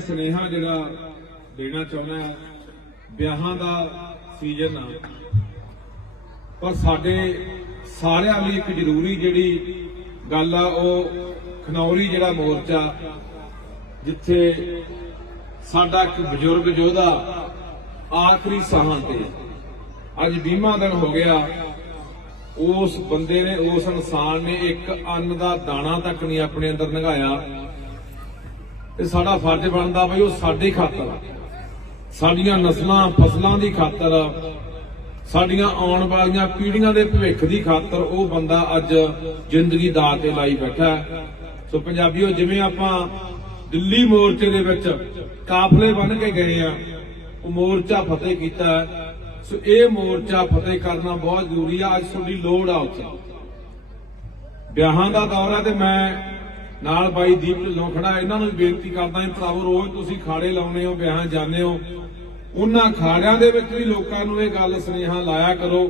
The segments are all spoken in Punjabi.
ਸੁਨੇਹਾ ਜਿਹੜਾ ਦੇਣਾ ਚਾਹੁੰਦਾ ਵਿਆਹਾਂ ਦਾ ਸੀਜ਼ਨ ਆ ਪਰ ਸਾਡੇ ਸਾਰਿਆਂ ਲਈ ਇੱਕ ਜ਼ਰੂਰੀ ਜਿਹੜੀ ਗੱਲ ਆ ਉਹ ਖਨੌਰੀ ਜਿਹੜਾ ਮੋਰਚਾ ਜਿੱਥੇ ਸਾਡਾ ਇੱਕ ਬਜ਼ੁਰਗ ਯੋਧਾ ਆਖਰੀ ਸਾਹਾਂ ਤੇ ਅੱਜ ਬੀਮਾ ਦਿਨ ਹੋ ਗਿਆ ਉਸ ਬੰਦੇ ਨੇ ਉਸ ਇਨਸਾਨ ਨੇ ਇੱਕ ਅੰਨ ਦਾ ਦਾਣਾ ਤੱਕ ਨਹੀਂ ਆਪਣੇ ਅੰਦਰ ਨਗਾਇਆ ਤੇ ਸਾਡਾ ਫਰਜ਼ ਬਣਦਾ ਬਈ ਉਹ ਸਾਡੇ ਖਾਤਰ ਸਾਡੀਆਂ ਨਸਲਾਂ ਫਸਲਾਂ ਦੀ ਖਾਤਰ ਸਾਡੀਆਂ ਆਉਣ ਵਾਲੀਆਂ ਪੀੜ੍ਹੀਆਂ ਦੇ ਭਵਿੱਖ ਦੀ ਖਾਤਰ ਉਹ ਬੰਦਾ ਅੱਜ ਜ਼ਿੰਦਗੀ ਦਾਅ ਤੇ ਲਾਈ ਬੈਠਾ ਸੋ ਪੰਜਾਬੀਓ ਜਿਵੇਂ ਆਪਾਂ ਦਿੱਲੀ ਮੋਰਚੇ ਦੇ ਵਿੱਚ ਕਾਫਲੇ ਬਣ ਕੇ ਗਏ ਆ ਉਹ ਮੋਰਚਾ ਫਤਿਹ ਕੀਤਾ ਸੋ ਇਹ ਮੋਰਚਾ ਫਤਿਹ ਕਰਨਾ ਬਹੁਤ ਜ਼ਰੂਰੀ ਆ ਅੱਜ ਤੁਹਾਡੀ ਲੋੜ ਆ ਉੱਥੇ ਵਿਆਹਾਂ ਦਾ ਦੌਰ ਆ ਤੇ ਮੈਂ ਨਾਲ ਬਾਈ ਦੀਪ ਲੋਖੜਾ ਇਹਨਾਂ ਨੂੰ ਬੇਨਤੀ ਕਰਦਾ ਹਾਂ ਪ੍ਰਭੂ ਰੋਜ਼ ਤੁਸੀਂ ਖਾੜੇ ਲਾਉਨੇ ਹੋ ਵਿਆਹ ਜਾਂਦੇ ਹੋ ਉਹਨਾਂ ਖਾੜਿਆਂ ਦੇ ਵਿੱਚ ਵੀ ਲੋਕਾਂ ਨੂੰ ਇਹ ਗੱਲ ਸੁਨੇਹਾ ਲਾਇਆ ਕਰੋ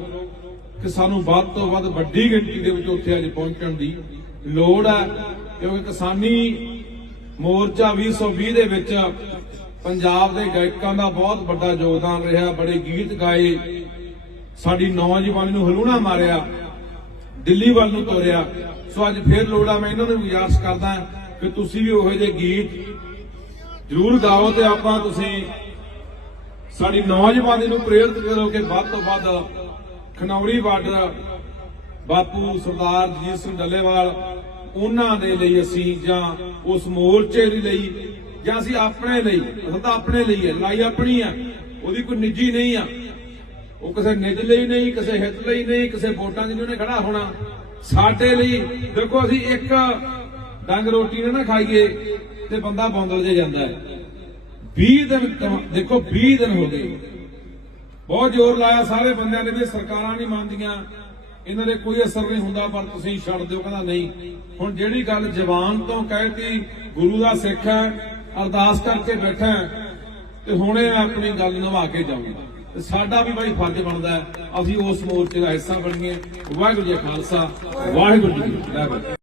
ਕਿ ਸਾਨੂੰ ਵੱਧ ਤੋਂ ਵੱਧ ਵੱਡੀ ਗਿਣਤੀ ਦੇ ਵਿੱਚ ਉੱਥੇ ਅੱਜ ਪਹੁੰਚਣ ਦੀ ਲੋੜ ਹੈ ਕਿਉਂਕਿ ਕਿਸਾਨੀ ਮੋਰਚਾ 2020 ਦੇ ਵਿੱਚ ਪੰਜਾਬ ਦੇ ਗਾਇਕਾਂ ਦਾ ਬਹੁਤ ਵੱਡਾ ਯੋਗਦਾਨ ਰਿਹਾ ਬੜੇ ਗੀਤ ਗਾਏ ਸਾਡੀ ਨੌਜਵਾਨੀ ਨੂੰ ਹਲੂਣਾ ਮਾਰਿਆ ਦਿੱਲੀ ਵੱਲ ਨੂੰ ਤੋਰਿਆ ਸੋ ਅੱਜ ਫੇਰ ਲੋੜ ਆ ਮੈਂ ਇਹਨਾਂ ਨੂੰ ਵੀ ਆਸ ਕਰਦਾ ਕਿ ਤੁਸੀਂ ਵੀ ਉਹੋ ਜਿਹੇ ਗੀਤ ਜ਼ਰੂਰ ਗਾਓ ਤੇ ਆਪਾਂ ਤੁਸੀਂ ਸਾਡੀ ਨੌਜਵਾਨੀ ਨੂੰ ਪ੍ਰੇਰਿਤ ਕਰੋ ਕਿ ਵੱਧ ਤੋਂ ਵੱਧ ਖਨੌਰੀ ਬਾਰਡਰ ਬਾਪੂ ਸਰਦਾਰ ਜੀਤ ਸਿੰਘ ਡੱਲੇਵਾਲ ਉਹਨਾਂ ਦੇ ਲਈ ਅਸੀਂ ਜਾਂ ਉਸ ਮੋਰਚੇ ਦੇ ਲਈ ਜਾਂ ਅਸੀਂ ਆਪਣੇ ਲਈ ਹੁੰਦਾ ਤਾਂ ਆਪਣੇ ਲਈ ਹੈ ਲਾਈ ਆਪਣੀ ਆ ਉਹਦੀ ਕੋਈ ਨਿੱਜੀ ਨਹੀਂ ਆ ਉਹ ਕਿਸੇ ਨਿੱਜ ਲਈ ਨਹੀਂ ਕਿਸੇ ਹਿੱਤ ਲਈ ਨਹੀਂ ਕਿਸੇ ਵੋਟਾਂ ਦੀ ਉਹਨੇ ਖੜਾ ਹੋਣਾ ਸਾਡੇ ਲਈ ਦੇਖੋ ਅਸੀਂ ਇੱਕ ਡੰਗ ਰੋਟੀ ਨਾ ਖਾਈਏ ਤੇ ਬੰਦਾ ਬੌਂਦਲ ਜੇ ਜਾਂਦਾ ਹੈ 20 ਦਿਨ ਦੇਖੋ 20 ਦਿਨ ਹੋ ਗਏ ਬਹੁਤ ਜ਼ੋਰ ਲਾਇਆ ਸਾਰੇ ਬੰਦਿਆਂ ਨੇ ਵੀ ਸਰਕਾਰਾਂ ਨਹੀਂ ਮੰਨਦੀਆਂ ਇਹਨਾਂ ਦੇ ਕੋਈ ਅਸਰ ਨਹੀਂ ਹੁੰਦਾ ਪਰ ਤੁਸੀਂ ਛੱਡ ਦਿਓ ਕਹਿੰਦਾ ਨਹੀਂ ਹੁਣ ਜਿਹੜੀ ਗੱਲ ਜ਼ਬਾਨ ਤੋਂ ਕਹਿਤੀ ਗੁਰੂ ਦਾ ਸਿੱਖ ਹੈ ਅਰਦਾਸ ਕਰਕੇ ਬੈਠਾ ਤੇ ਹੁਣੇ ਆਪਣੀ ਗੱਲ ਨਿਭਾ ਕੇ ਜਾਊਗਾ ਸਾਡਾ ਵੀ ਬੜੀ ਫਰਜ਼ ਬਣਦਾ ਅਸੀਂ ਉਸ ਮੋਰਚੇ ਦਾ ਹਿੱਸਾ ਬਣੀਏ ਵਾਹਿਗੁਰੂ ਜੀ ਖਾਲਸਾ ਵਾਹਿਗੁਰੂ ਜੀ ਕੀ ਫਤਿਹ